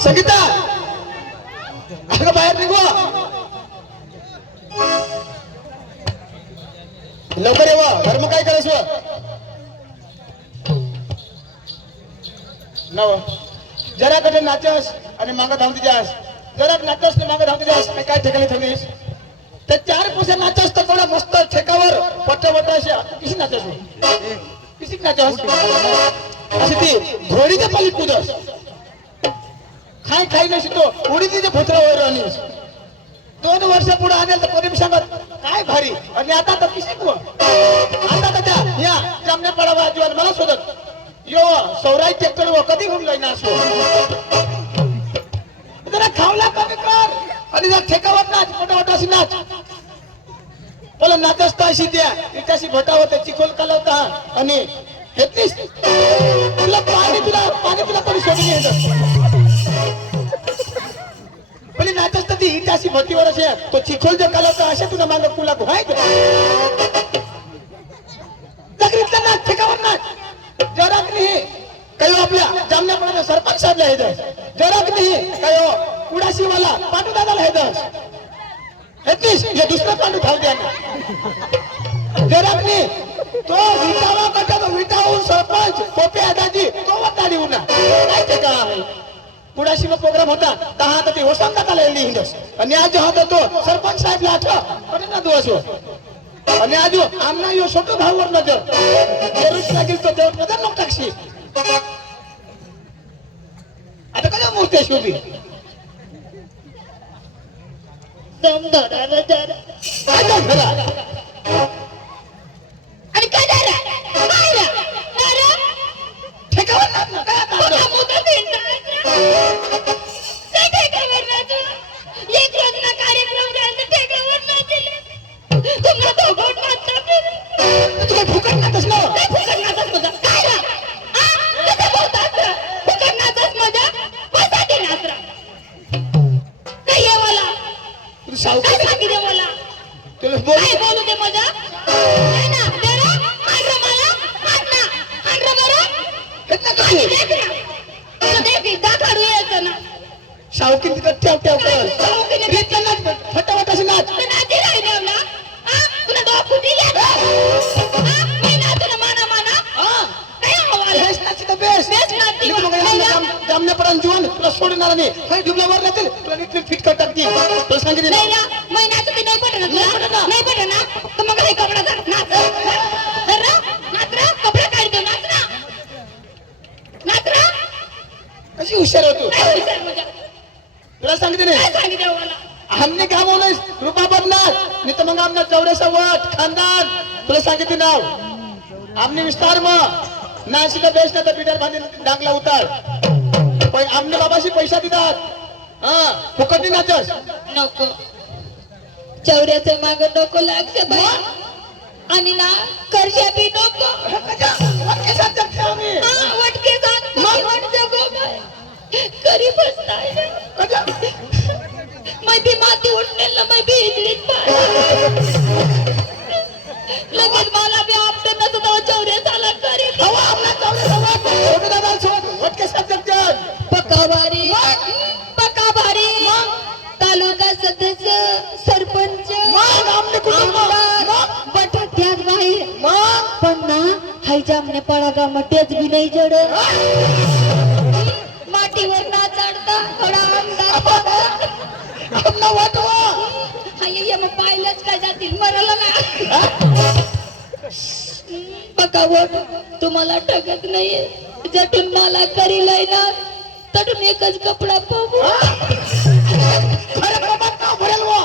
संगीता अगं बाहेर निघू लवकर येवा धर्म काय करायचं नव जरा कडे नाचस आणि मागं धावती जास जरा नाचस आणि मागं धावती जास काय ठिकाणी थांबलीस ते चार पुसे नाचस तर थोडा मस्त ठेकावर पट्टा अशा किसी नाचस किसी नाचस अशी ती घोडीच्या पाली कुदस खाई नाही शिकतो उडी तिच्या भुत्रावर आणलीस 2 वर्ष पुढे आले तर कोणी सांगत काय भारी आणि आता तर किसी को आता तर त्या या जामने पडावा जीवन मला शोधत यो सौराई ट्रॅक्टर व कधी होऊन जाईना असो जरा खावला कमी कर आणि जरा ठेकावर नाच मोठा नाच बोला नाचस ताशी द्या इटाशी भटा होते चिखोल कालवता आणि घेतलीस तुला पाणी कोणी शोधून येत पहिले नाचस तर ती इटाशी भटीवर असे तो चिखोल जो कालवता अशा तुला मागं कुला आहे तकरीतला नाच ठेकावर नाच जराक नाही काही आपल्या जामण्यापणाने सरपंच साहेबला हे दस जराक नाही काही उडाशीवाला पांडू दादाला हे दस हेतीस हे दुसरं पांडू खाऊ द्या ना जराक नाही तो विटावा कटा तो विटावून सरपंच पोपे आदाजी तो वताडी उना काय ते काय उडाशी में प्रोग्राम होता दहा तर ते होसंगात आलेली हिंदस आणि आज होता तो सरपंच साहेबला आठव पण ना दिवस हो आणि आज आमना यो छोटो भाऊवर नजर जरूर लागेल तो देव नजर नको टाकशी आता कधी मूर्ती शोभी दम धरा जरा काय धरा आणि काय धरा मायरा धरा ठेकावर ना काय आता मोठा काय ठेकावर नाचू एक रोज ना कार्यक्रम झाला ठेकावर नाचले तुम्हाला तो गोड नाचता फिर तुला फुकट नाचस ना काय फुकट नाचस मजा काय रा कसं बोलतात फुकट नाचस मजा वसाटी नाचरा काय ये मला तू सावकार काय सांगितलं मला तुला बोल काय बोलू दे मजा काय ना जरा हांड्र मला हांड्र बरं कितना कशी तो देख दाखवू यायचं ना सावकीन तिकडे ठेव कर सावकीने रीतला नाच फटाफट अशी नाच पण नाची राहिली ना तुला डोक फुटी गेला मी नाचू ना माना काय आवाज हेच नाची तर बेस्ट बेस्ट नाचती जामने पडान जीवन तुला सोडणार नाही काही डुबल्यावर राहतील तुला नीट फिट कर टाकती तुला सांगितलं नाही ना मी नाचते नाही पडत ना नाही पडत ना तर मग हे कपडा नाच नाच रा कपडा काढ दे नाच रा कशी हुशार होतो काय विचार मजा तुला सांगितलं नाही काय सांगितलं मला हमने काय बोलायस रुपा बदनार नाही तर मग आमना चौरेसा वट खानदान तुला सांगितलं नाव आमने विस्तार मग नाशी तर बेस्ट तर बिडर बांधून डांगला उतार पण आमने बाबाशी पैसा देतात फुकट नाचस नको चौऱ्याचं माग नको लागते बाई आणि ना कर्जा बी नको वटके जात वट जगो बाई करी बसताय मैं भी माती उठने ला मैं भी इजलीत लगेच मला बी आपटे नसतं तो चौऱ्या साला करी हवा आपला चौरेसा वट छोटे दादा सोड वटके सब्जेक्ट पक्का भारी तालुका सदस्य सरपंच आमने कुटुंब बटाट्यात बाहेर पण ना हायजामने पडागा मट्याच बी नाही जड माटीवर ना चढता थोडा आमदार आमना वाटवा हाय मग पाहिलंच काय जातील मरला ना बघा वट तुम्हाला ठगत नाहीये जटून मला करीलय ना तटून एकच कपडा पाहू खरं बाबा का भरेल वा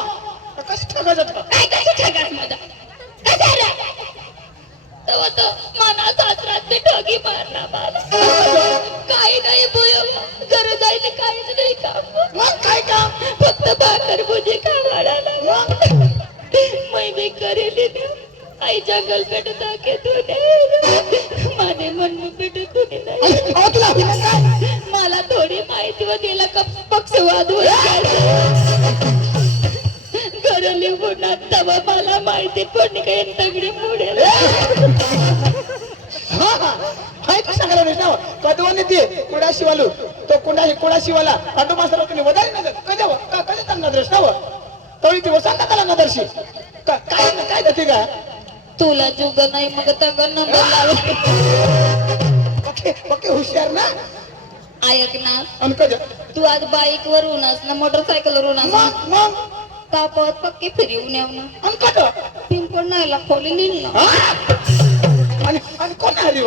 कशी ठगायचं काय कशी ठगास माझा कसा रे तेव्हा तर मना सासरात ते ठगी मारला मला काही नाही बोय गरज आहे काहीच नाही काम मग काय काम फक्त भाकर भुजी खावाडाला मैं भी करेली ना आईच्या गलपेट टाके तुने माने मन पेट तुने नाही तुला काय मला थोडी माहिती व तिला पक्षवाद घर लिहून तवा मला माहिती पण काही तगडी मोडेल हाय तू सांगायला नाही ना कदवाने ते कुडाशी वालू तो कुणाशिवाला पाठो मास्तर तुम्ही वदाई नजर कधी त्यांना द्रष्टावं तळी ती वसांना त्याला नदर्शी काय देते का तुला जुग नाही मग तग नंबर लावे ओके हुशार ना ऐक ना आणि कधी तू आज बाईक वरून ना मोटरसायकल वरून मग तापत पक्की फिरवून येऊ ना आणि कधी पिंपळ नाही खोली लिहिल ना आणि कोण हरी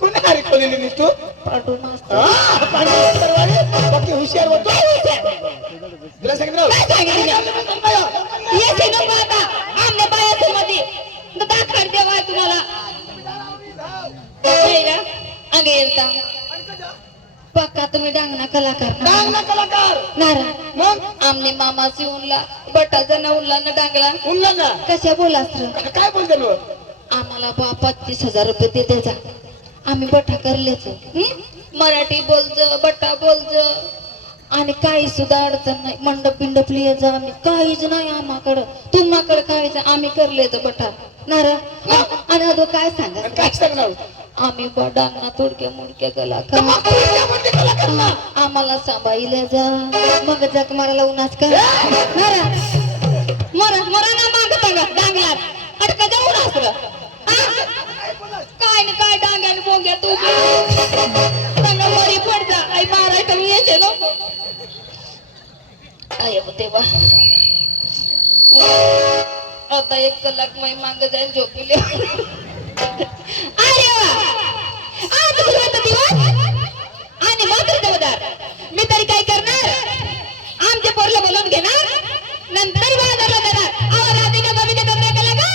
कोण हरी खोलेली नीस तू पाठवू मास्तर बाकी हुशार होतो तुला सांगितलं येते ना बाबा आमने बायाच्या मध्ये दाखल देवा तुम्हाला अंगे येता पक्का तुम्ही डांगना कलाकार कलाकार नारा मग आमने मामाची उनला बटाचा ना उनला ना डांगला उनला ना कशा बोलास काय बोलते ना आम्हाला बा 35,000 रुपये ते द्यायचा आम्ही बटा करलेच मराठी बोलज बटा बोलज आणि काही सुद्धा अडचण नाही मंडप बिंडप लिहायचं आम्ही काहीच नाही आम्हाकडं तुम्हाकडं काहीच आम्ही करलेच बटा नारा आणि अदो काय सांगा काय सांगणार आम्ही डांगना तोडक्या मुडक्या कलाकार आम्हाला सांभाळले जा मग जग मारायला उन्हाच का नारा मरा मरा ना माग डांगला अटका जाऊन असलं काय ना काय डांग्याने बोंग्या तू सांगा मरी पडता आई माराय कमी यायचे नको आय तेव्हा आता 1 कलाक मै माग जाईल झोपले अरे वा आज होता दिवस आणि मात्र देवदार मी तरी काय करणार आमच्या पोरला बोलून घेणार नंतर बाजारला जाणार आवाज आधी का कमी का दमऱ्या केला का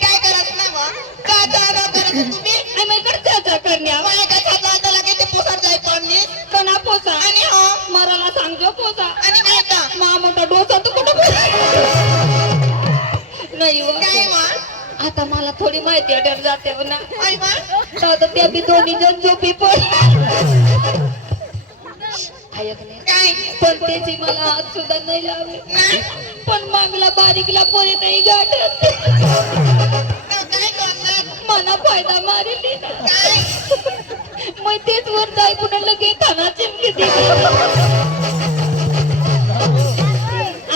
काय करत नाही वा का करत तुम्ही आम्ही करता करण्या मला काय सांगा लागे ते पोसार जाय पाणी कना पोसा आणि हो मराला सांगजो पोसा आणि काय का मा मोठा डोसा तू कुठं नाही वा काय वा आता मला थोडी माहिती अडर जाते ना आई वा तर त्या बी दोन्ही जण झोपी पड काय पण त्याची मला हात सुद्धा नाही लावले पण मागला बारीकला पोरी नाही गाठत मला फायदा मारेल मग तेच वर जाय पुन्हा लगे खाना चिमकी दिली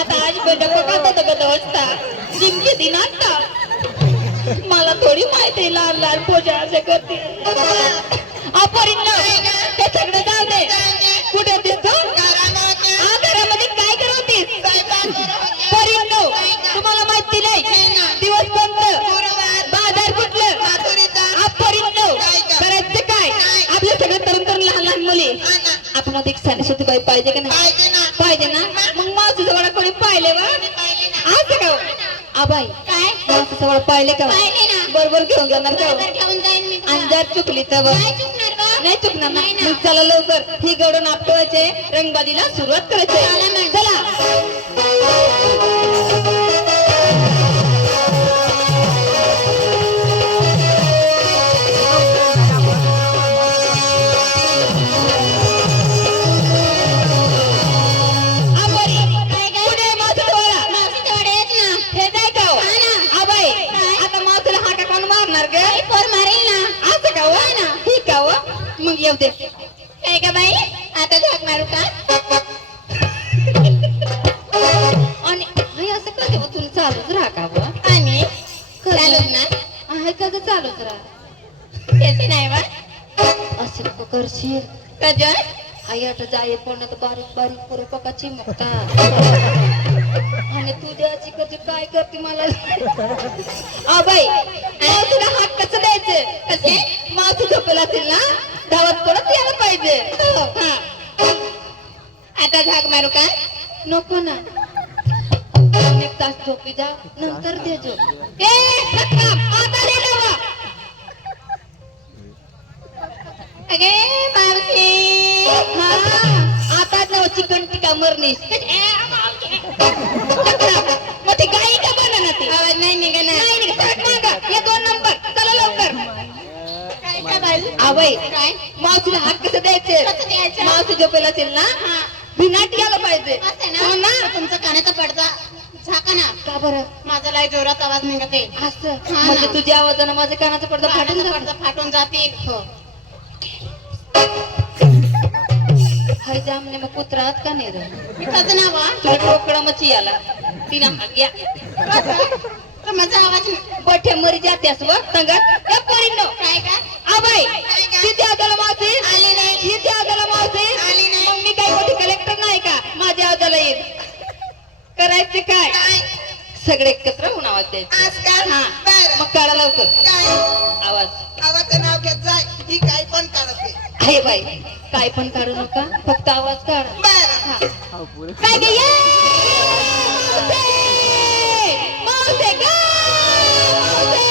आता आज बेटा पकात वाजता चिमकी दिन आता मला थोडी माहिती लहान लहान पोजा असे करते अपरिण ते सगळं जाऊ दे कुठे दिसतो घरामध्ये काय करवतीस परिणो तुम्हाला माहिती नाही दिवस कोणत बाजार कुठलं अपरिणो करायचं काय आपल्या सगळं तरुण लहान लहान मुली आपण एक सणासुती बाई पाहिजे का नाही पाहिजे ना मग मावशी जवळ कोणी पाहिले वा असं का आबाई काय मावशी जवळ पाहिले का बरोबर घेऊन जाणार का आणि जर चुकली तर नाही चुकणार ना मग चला लवकर ही गवडून आपटवायचे रंगबाजीला सुरुवात करायची चला मग येऊ दे काय का बाई आता झाक मारू का आणि असं कधी तुला चालूच राहा का व आणि चालूच ना आहे कधी चालूच राहा त्याचे नाही वा असं नको करशील कजन आई आता जाय पण बारीक बारीक पुरे पका चिमकता आणि तुझ्याची कधी काय करते मला बाई तुला हात कसं द्यायचं कसे मावशी झोपेल असेल ना धावत पडत यायला पाहिजे आता झाक मारू का नको ना 1 तास झोपी जा नंतर दे झोप आता दे लावा अगे मावशी हा आता न चिकन टिका मरनीस मग ती गाई का बना ना ती आवाज नाही निघा ना नाही निघा 2 नंबर चला लवकर काय का बाई आवय काय मावशीला हात कसं द्यायचे कसं द्यायचं? मावशी झोपेला असेल ना भिनाट यायला पाहिजे असं हो ना ना तुमचा कानाचा पडदा झाका ना का बरं माझा लय जोरात आवाज निघते असं हा म्हणजे ना. तुझ्या आवाजानं माझ्या कानाचा पडदा फाटून कानाचा जातो. पडदा फाटून जातील हो हाय जामने मग कुत्रात का नाही रे मी कसं नाव तुला टोकडा मची याला तिला हाग्या तर माझा आवाज बठे मरी जातेस व संगत या पोरींनो काय का आबाई काय का? किती आजाला मावशी आली नाही. किती आजाला मावशी आली नाही. मग मी काही मोठी कलेक्टर नाही का माझ्या आजाला येईल करायचे काय काय सगळे एकत्र होऊन आवाज द्यायचे आजकाल हा बरं मग काढा लवकर काय आवाज आवाजचं नाव घेत जाय ही काय पण काढते आहे बाई काय पण काढू नका फक्त आवाज काढा बरं हा. काय गे ये! मावशे! मावशे ग! मावशे!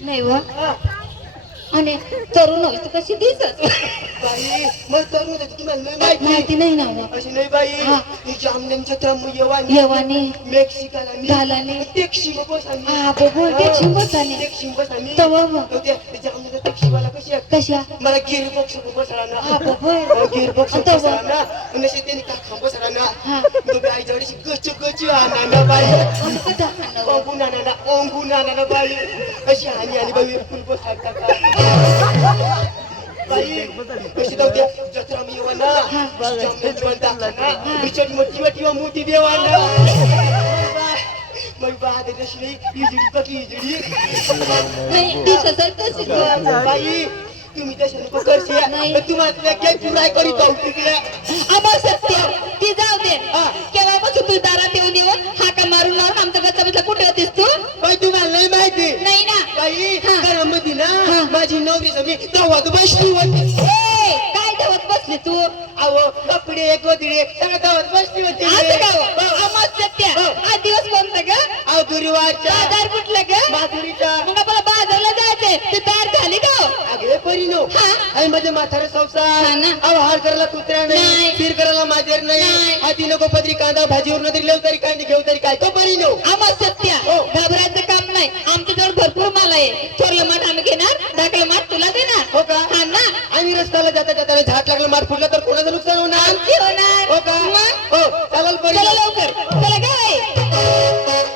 नाही व आणि तरुण होईस तू कशी दिसत बाई मग तरुण होते तुम्हाला नाही माहिती माहिती नाही ना व. अशी नाही बाई हा. ही जामनेमच्या त्रम येवानी येवाने मेक्सिकाला घालाने. टेक्सी बसानी हा बघू ते शिंबताने टेक्सी बसानी तवा व. जामनेचा टॅक्सीवाला कशी आहे कशा मला गिअर बॉक्स बसला ना हा बरोबर गिअर बॉक्स आणि तवा. बसला ना आणि अशी त्यांनी का खांब बसला ना हा. तो बाई जवळशी गच गच आणा ना बाई आणि कुठं हाणावं? ओंगून आणा ना ओंगून आणा ना बाई अशी हानी आणि बाई फुल बसायचा का बाई कशी जाऊ द्या जत्रा मी येवा ना जामने जीवन दाखला ना बिचारी मोठी वाटी मोठी देवा ना मग बाहेर रसली इजडी पकी इजडी नाही ती ससर तशीच व. बाई तुम्ही तसे नको करशे नाही. तुम्हाला काय पुराय करी जाऊ तिकडे आबा सत्य ती जाऊ दे हा. केव्हापासून तू दारात येऊन हाका मारून मारून आमच्या गच्चा कुठे होतीस तू बाई तुम्हाला नाही माहिती नाही ना बाई हा. घरामध्ये ना हा. माझी नवरी सगळी तेव्हा तू बसली होती ए, काय धावत बसली तू अहो कपडे गोदडे सगळं तेव्हा बसली होती असं का हो. आम्हा सत्य हो. आज दिवस कोणता ग अहो गुरुवारच्या बाजार कुठलं ग माधुरीच्या मग आपल्याला बाजारला जायचंय ते तयार झाली का हो? अगे परिनो हा. आणि माझे म्हातारा हा संसार ना. अहो हार करायला कुत्र्या नाही नाही. फिर करायला माजेर नाही नाही. हाती नको पदरी कांदा भाजीवर नदी लेव तरी कांदी घेऊ तरी काय तो परिनो आम्हा सत्य हो. घाबरायचं काम नाही आमच्याजवळ भरपूर माल आहे चोरलं माठ आम्ही घेणार ढाकलं माठ तुला देणार हो का हा ना आम्ही रस्त्याला जाता जाता झाट लागलं मार फुटलं तर कोणाचं नुकसान होणार आमची होणार हो का मग? हो चालेल चला परिनो लवकर चला काय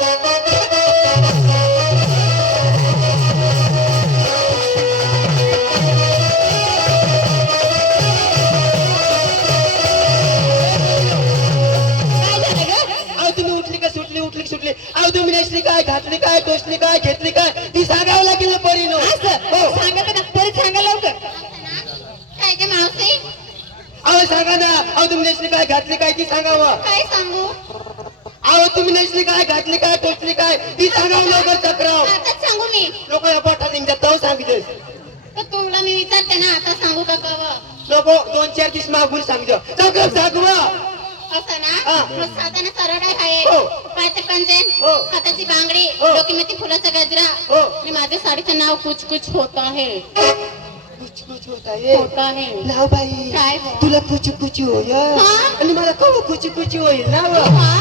काय झालं ग अहो तुम्ही उठली का सुटली अहो तुम्ही नेसली काय घातली काय टोचली काय घेतली काय ती सांगावं लागेल परिनो असं हो सांगत ना तरी सांगा लवकर काय गे मावशी अहो सांगा ना अहो तुम्ही नेसली काय घातली काय ती सांगावं काय सांगू अहो तुम्ही नेसली काय घातली काय टोचली काय ती सांगावं लवकर चक्राव आताच सांगू मी लोक या पाठात निघतात तो सांगितलं तर तुला मी विचारते ना आता सांगू का कवा नको 2-4 दिवस मागून सांगतो चक्र सांगवा असं ना हा. मग साधारण सरळ आहे हो. पायाचं पंजन हो. हाताची बांगडी हो. डोक्यामध्ये फुलाचा गजरा हो. आणि माझ्या साडीचं नाव कुछ कुछ होता है कुछ कुछ होता है होता है लाव बाई काय हो? तुला कुची कुची होय हा? आणि मला कव कुची कुची होईल ना व? हा?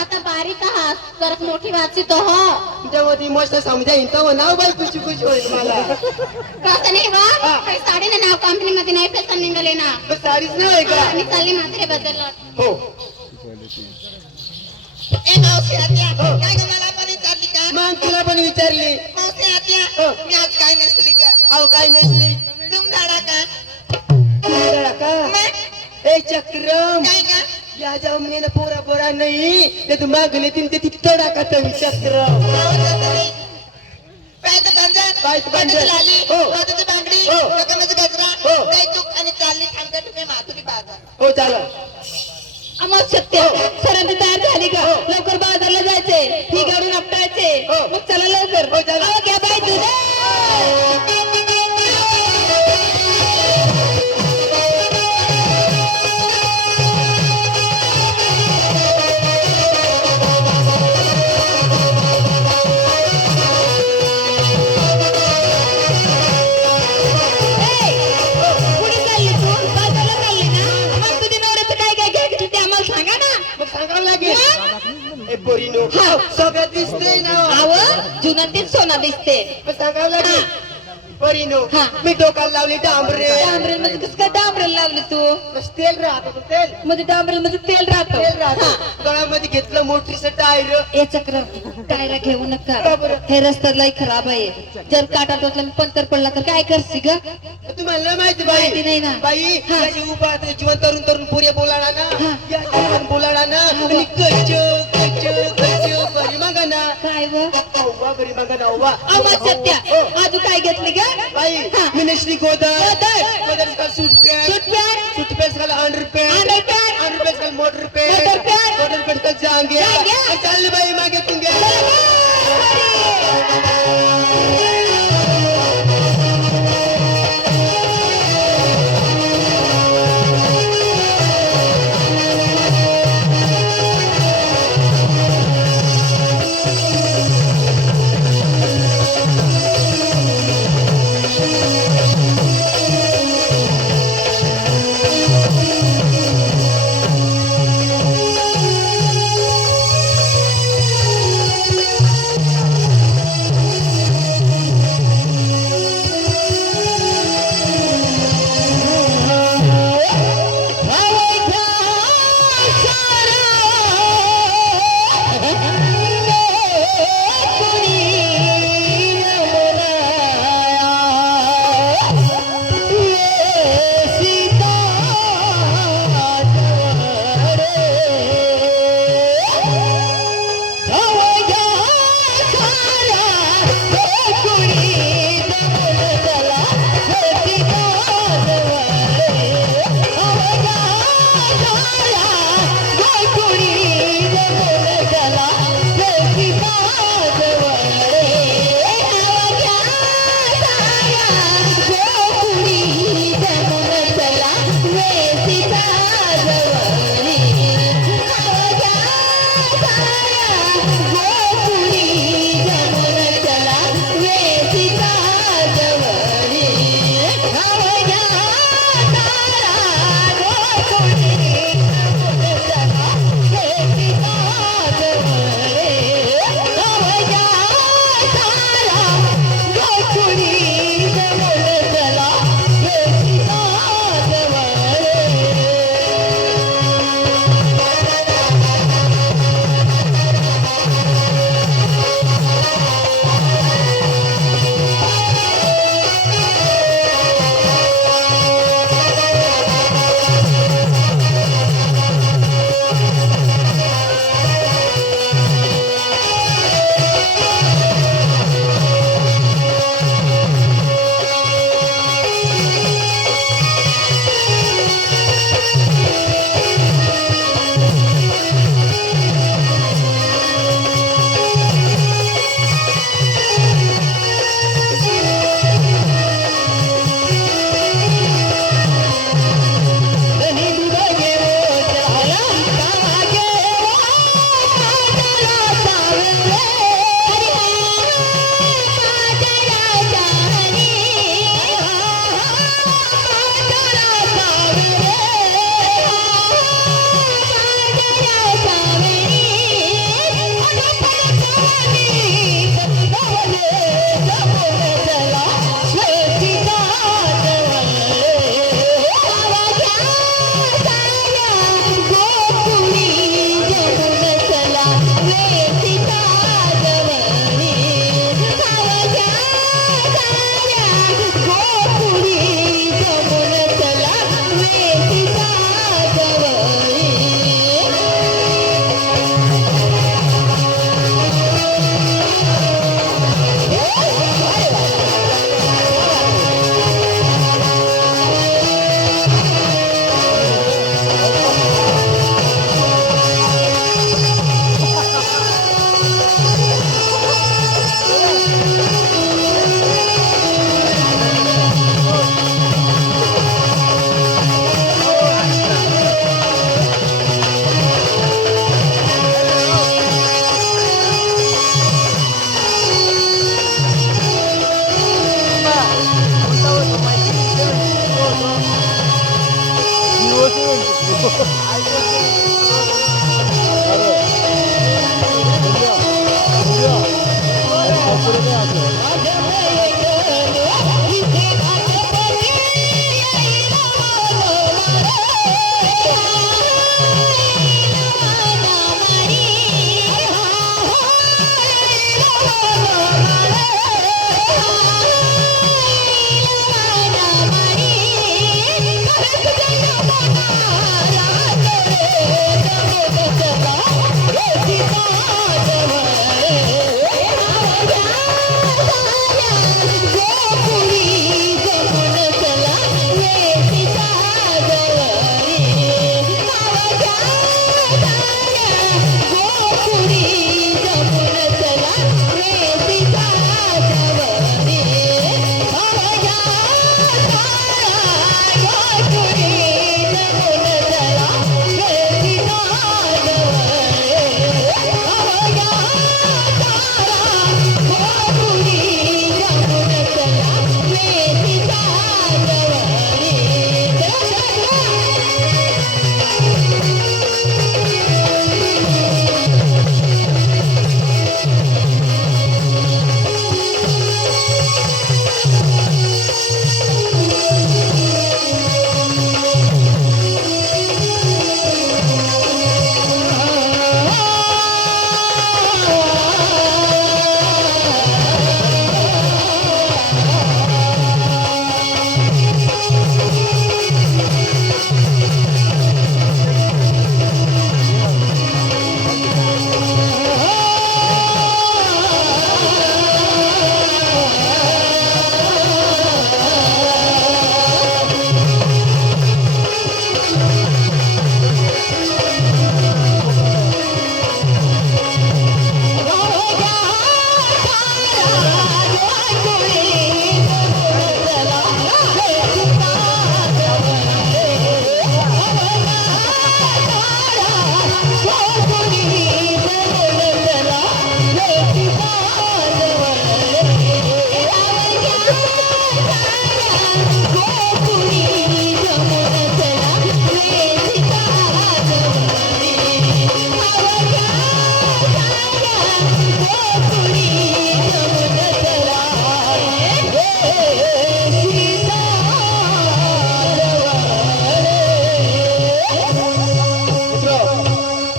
आता बारीक आहात जरा मोठी वाची तो हो तेव्हा ती मस्त समजाईन तेव्हा नाव बाई कुची कुची होईल मला कसं नाही हा. वा काही साडीने नाव कंपनीमध्ये नाही फॅशन निघाले ना तर साडीच नाही का मी चालले म्हातारे बदलला हो ए मावशी आत्या काय ग मला पण विचारली का मग तुला पण विचारली मावशी आत्या हो. मी आज काय नसली का अहो काय नसली तुम धाडा का तुला का ए चक्रम काय का या जमिनीला पोरा पोरा नाही ते तू मागले तीन ते तिथं टाका तुम्ही चक्रम पायाचं पंजन, पायाचं पंजन. पायाची लाली, हो. हाताची बांगडी, हो. डोक्यामध्ये गजरा, हो. काही चूक आणि चालली सांगता तुम्ही माथुरी बाजार. हो चाला मग सत्य सरांची तयार झाली का हो. लवकर बाजारला जायचे ही गाडून आपटायचे हो. मग चला लवकर हो, चला. अहो, घ्या बाई तुझे कुठे चालली तू बाजारला चालली ना मग तुझ्या नवऱ्याचं काय काय घ्यायचं ते आम्हाला सांगा ना मग सांगावं लागेल ए पोरीनो हा. सगळं दिसतंय ना आव जुनातीच सोना दिसते मग सांगावं लागेल पोरीनो हा. मी डोक्याला लावली डांबरे डांबरेल मध्ये कसं काय डांबरेल लावली तू बस तेल राहत तेल मध्ये डांबरेल मध्ये तेल राहतो तेल राहत गळ्यामध्ये घेतलं मोठीचं टायर ए चक्र टायरा घेऊ का नका बरं? हे रस्ता लय खराब आहे जर काटा टोचला आणि पंक्चर पडला तर काय करशी ग तुम्हाला नाही माहिती माहिती नाही बाई ना. बाई हा. याची उभा आता जीवन तरुण तरुण पुरे बोलाडा ना हा. या जीवन बोलाडा ना आणि कच्च बरी मागा ना काय ग अव्वा बरी मागा ना अव्वा आवाज सत्या हो. आजू काय घेतली ग बाई हा. मी नेसली गोदर गोदर. गोदर का suit pant suit pant suit pant का under pant underpant. Under pant का motor motor pant pant. Motor pant का जांगे जांघ्या. चालली बाई मागे तुंगे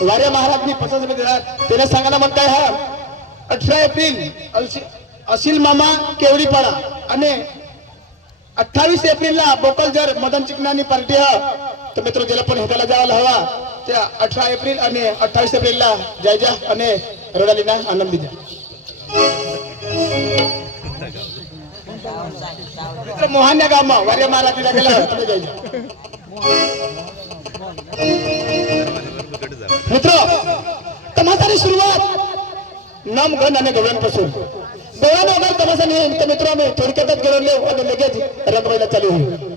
वाऱ्या महाराज मी 50 रुपये देणार त्याला सांगायला म्हणताय हा 18 एप्रिल असिल मामा केवडीपाडा आणि 28 एप्रिलला बोकल जर मदन चिकनानी पार्टी हा तर मित्र ज्याला पण हेताला जायला हवा त्या 18 एप्रिल आणि 28 एप्रिलला जय जा आणि रडालीना आनंदी द्या मित्र मोहान्या गावमा वाऱ्या महाराज गेला जय जा मित्र तमाशाची सुरुवात नाम गण आणि गवळ्यांपासून गवळण वगैरे तमाशा नाही तर मित्र आम्ही थोडक्यातच गवळले आणि लगेच रंगवायला चालू होईल